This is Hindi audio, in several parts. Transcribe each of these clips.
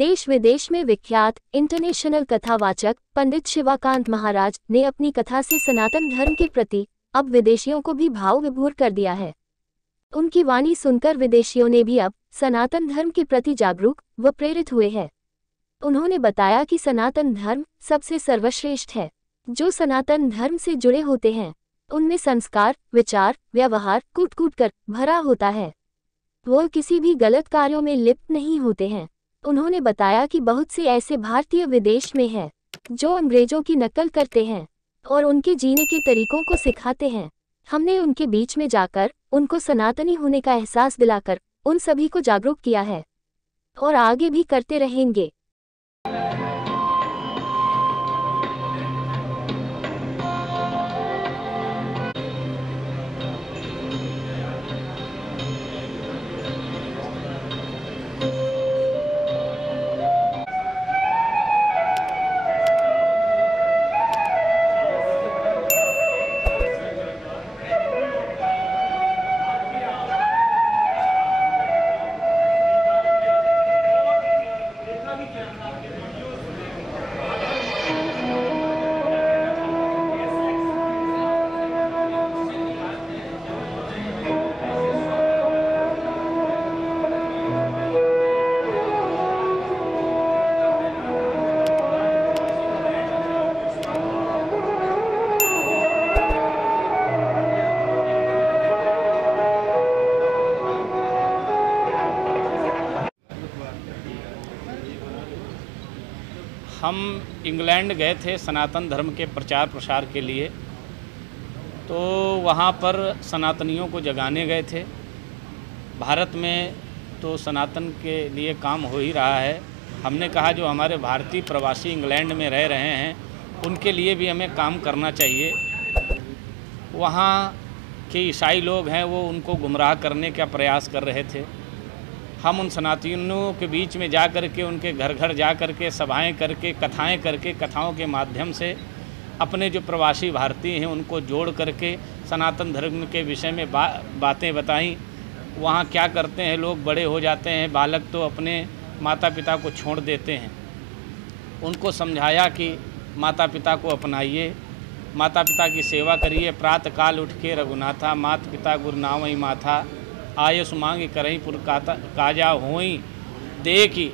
देश विदेश में विख्यात इंटरनेशनल कथावाचक पंडित शिवाकांत महाराज ने अपनी कथा से सनातन धर्म के प्रति अब विदेशियों को भी भाव विभोर कर दिया है। उनकी वाणी सुनकर विदेशियों ने भी अब सनातन धर्म के प्रति जागरूक व प्रेरित हुए हैं। उन्होंने बताया कि सनातन धर्म सबसे सर्वश्रेष्ठ है। जो सनातन धर्म से जुड़े होते हैं उनमें संस्कार, विचार, व्यवहार कूट कूट कर भरा होता है। वो किसी भी गलत कार्यों में लिप्त नहीं होते हैं। उन्होंने बताया कि बहुत से ऐसे भारतीय विदेश में हैं जो अंग्रेजों की नकल करते हैं और उनके जीने के तरीकों को सिखाते हैं। हमने उनके बीच में जाकर उनको सनातनी होने का एहसास दिलाकर उन सभी को जागरूक किया है और आगे भी करते रहेंगे। हम इंग्लैंड गए थे सनातन धर्म के प्रचार प्रसार के लिए, तो वहाँ पर सनातनियों को जगाने गए थे। भारत में तो सनातन के लिए काम हो ही रहा है। हमने कहा जो हमारे भारतीय प्रवासी इंग्लैंड में रह रहे हैं उनके लिए भी हमें काम करना चाहिए। वहाँ के ईसाई लोग हैं वो उनको गुमराह करने का प्रयास कर रहे थे। हम उन सनातनियों के बीच में जा कर के उनके घर घर जा कर के सभाएँ करके कथाएँ करके कथाओं के माध्यम से अपने जो प्रवासी भारतीय हैं उनको जोड़ करके सनातन धर्म के विषय में बातें बताईं। वहाँ क्या करते हैं लोग, बड़े हो जाते हैं बालक तो अपने माता पिता को छोड़ देते हैं। उनको समझाया कि माता पिता को अपनाइए, माता पिता की सेवा करिए। प्रातः काल उठ के रघुनाथा, माता पिता गुरु नावई माथा, आयुष मांग करई पुर काजा होई, देखी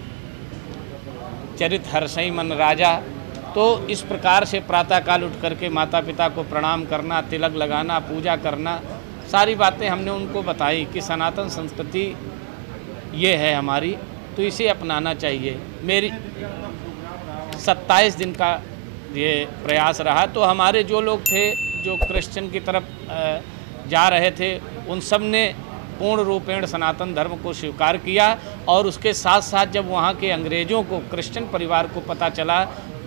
चरित हर्षई मन राजा। तो इस प्रकार से प्रातःकाल उठ करके माता पिता को प्रणाम करना, तिलक लगाना, पूजा करना, सारी बातें हमने उनको बताई कि सनातन संस्कृति ये है हमारी, तो इसे अपनाना चाहिए। मेरी 27 दिन का ये प्रयास रहा। तो हमारे जो लोग थे जो क्रिश्चियन की तरफ जा रहे थे उन सब ने पूर्ण रूपेण सनातन धर्म को स्वीकार किया। और उसके साथ साथ जब वहाँ के अंग्रेज़ों को, क्रिश्चियन परिवार को पता चला,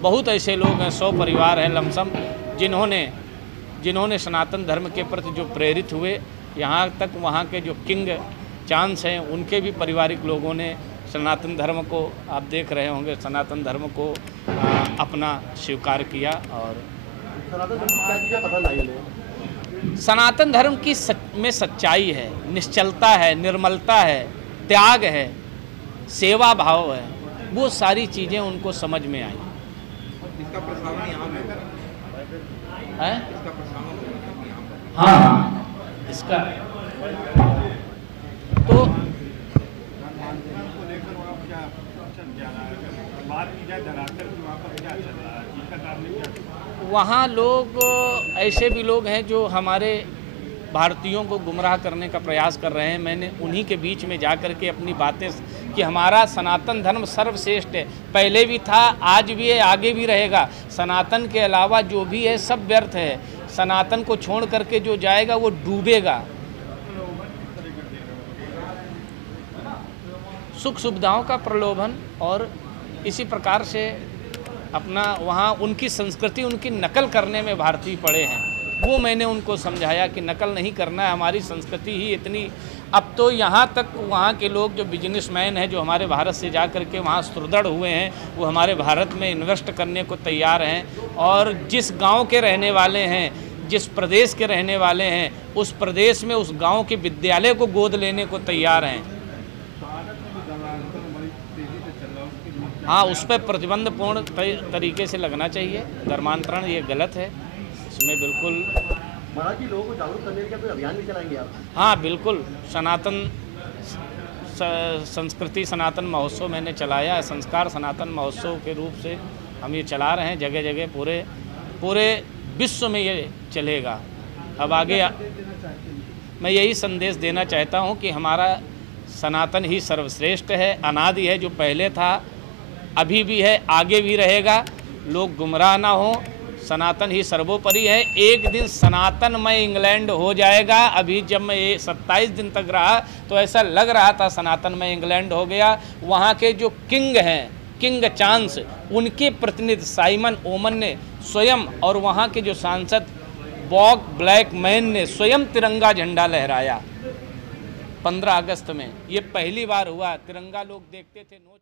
बहुत ऐसे लोग हैं, 100 परिवार हैं लमसम, जिन्होंने सनातन धर्म के प्रति जो प्रेरित हुए। यहाँ तक वहाँ के जो किंग चांस हैं उनके भी पारिवारिक लोगों ने सनातन धर्म को, आप देख रहे होंगे, सनातन धर्म को अपना स्वीकार किया। और सनातन धर्म की में सच्चाई है, निश्चलता है, निर्मलता है, त्याग है, सेवा भाव है, वो सारी चीज़ें उनको समझ में आई। इसका प्रसारण यहाँ में है? इसका प्रसारण हाँ, इसका तो वहाँ लोग, ऐसे भी लोग हैं जो हमारे भारतीयों को गुमराह करने का प्रयास कर रहे हैं। मैंने उन्हीं के बीच में जा कर के अपनी बातें कि हमारा सनातन धर्म सर्वश्रेष्ठ है, पहले भी था, आज भी है, आगे भी रहेगा। सनातन के अलावा जो भी है सब व्यर्थ है। सनातन को छोड़ करके जो जाएगा वो डूबेगा। सुख सुविधाओं का प्रलोभन और इसी प्रकार से अपना वहाँ उनकी संस्कृति, उनकी नकल करने में भारतीय पड़े हैं। वो मैंने उनको समझाया कि नकल नहीं करना है, हमारी संस्कृति ही इतनी। अब तो यहाँ तक वहाँ के लोग जो बिजनेसमैन हैं जो हमारे भारत से जा कर के वहाँ सुदृढ़ हुए हैं, वो हमारे भारत में इन्वेस्ट करने को तैयार हैं। और जिस गांव के रहने वाले हैं, जिस प्रदेश के रहने वाले हैं, उस प्रदेश में उस गांव के विद्यालय को गोद लेने को तैयार हैं। हाँ, उस पर प्रतिबंध पूर्ण तरीके से लगना चाहिए। धर्मांतरण ये गलत है, इसमें बिल्कुल। महाराज जी, लोगों को जागरूक करने के लिए कोई अभियान भी चलाएंगे आप? हाँ बिल्कुल, सनातन संस्कृति सनातन महोत्सव मैंने चलाया है। संस्कार सनातन महोत्सव के रूप से हम ये चला रहे हैं, जगह जगह पूरे विश्व में ये चलेगा। अब आगे मैं यही संदेश देना चाहता हूँ कि हमारा सनातन ही सर्वश्रेष्ठ है, अनादि है, जो पहले था अभी भी है, आगे भी रहेगा। लोग गुमराह ना हो, सनातन ही सर्वोपरि है। एक दिन सनातनमय इंग्लैंड हो जाएगा। अभी जब मैं ये 27 दिन तक रहा तो ऐसा लग रहा था सनातनमय इंग्लैंड हो गया। वहाँ के जो किंग हैं, किंग चार्ल्स, उनके प्रतिनिधि साइमन ओमन ने स्वयं, और वहाँ के जो सांसद बॉब ब्लैकमैन ने स्वयं तिरंगा झंडा लहराया 15 अगस्त में। ये पहली बार हुआ। तिरंगा लोग देखते थे नोच